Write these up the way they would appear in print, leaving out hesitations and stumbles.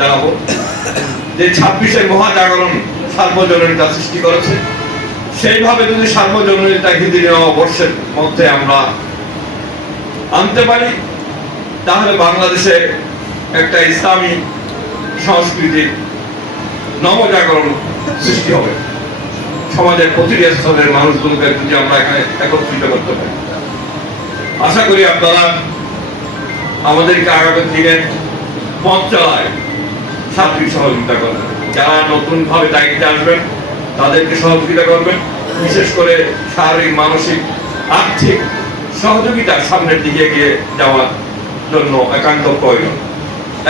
জানাবো যে 26-এর মহাজাগরণ সার্বজনীনতা সৃষ্টি করেছে। সেইভাবে যদি সার্বজনীনতা হিন্দি নববর্ষের মধ্যে আমরা আনতে পারি, তাহলে বাংলাদেশে একটা ইসলামী সংস্কৃতির নবজাগরণ সৃষ্টি হবে। সমাজের প্রতিটি স্তরের মানুষগুলোকে যদি আমরা এখানে একত্রিত করতে পারি, আশা করি আপনারা আমাদেরকে আগামী দিনের পথ চলায় সার্বিক সহযোগিতা করবেন। যারা নতুন ভাবে দায়িত্বে আসবেন তাদেরকে সহযোগিতা করবেন, বিশেষ করে শারীরিক, মানসিক, আর্থিক সহযোগিতার সামনের দিকে এগিয়ে যাওয়ার জন্য একান্ত প্রয়োজন।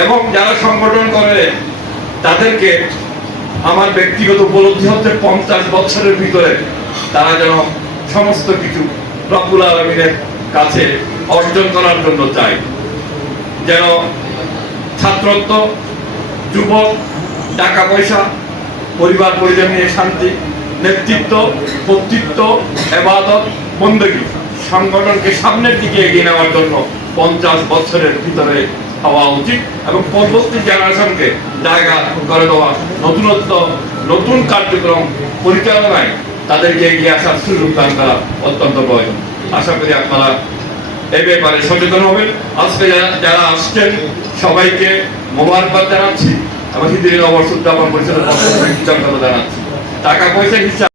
এবং যারা সংগঠন করে তাদেরকে আমার ব্যক্তিগত উপলব্ধি হচ্ছে 50 বছরের ভিতরে তারা যেন সমস্ত কিছু রব্বুল আলামিনের কাছে অর্জন করার জন্য চায়। যেন ছাত্রত্ব, যুবক, টাকা পয়সা, পরিবার পরিজন নিয়ে শান্তি, নেতৃত্ব, কর্তৃত্ব, ইবাদত, বন্দেগী সংগঠনকে সামনের দিকে এগিয়ে নেওয়ার জন্য 50 বছরের ভিতরে হওয়া উচিত এবং পরবর্তী জেনারেশনকে জায়গা করে দেওয়া, নতুনত্ব, নতুন কার্যক্রম পরিচালনায় তাদেরকে এগিয়ে আসার সুযোগ দান করা অত্যন্ত প্রয়োজন। আশা করি আপনারা এই ব্যাপারে সচেতন হবেন। আজকে যারা আসছেন সবাইকে মোবারকবাদ জানাচ্ছি এবং হিন্দি নববর্ষ উদযাপন পরিষদের পক্ষ থেকে কৃতজ্ঞতা জানাচ্ছি। টাকা পয়সা হিসাব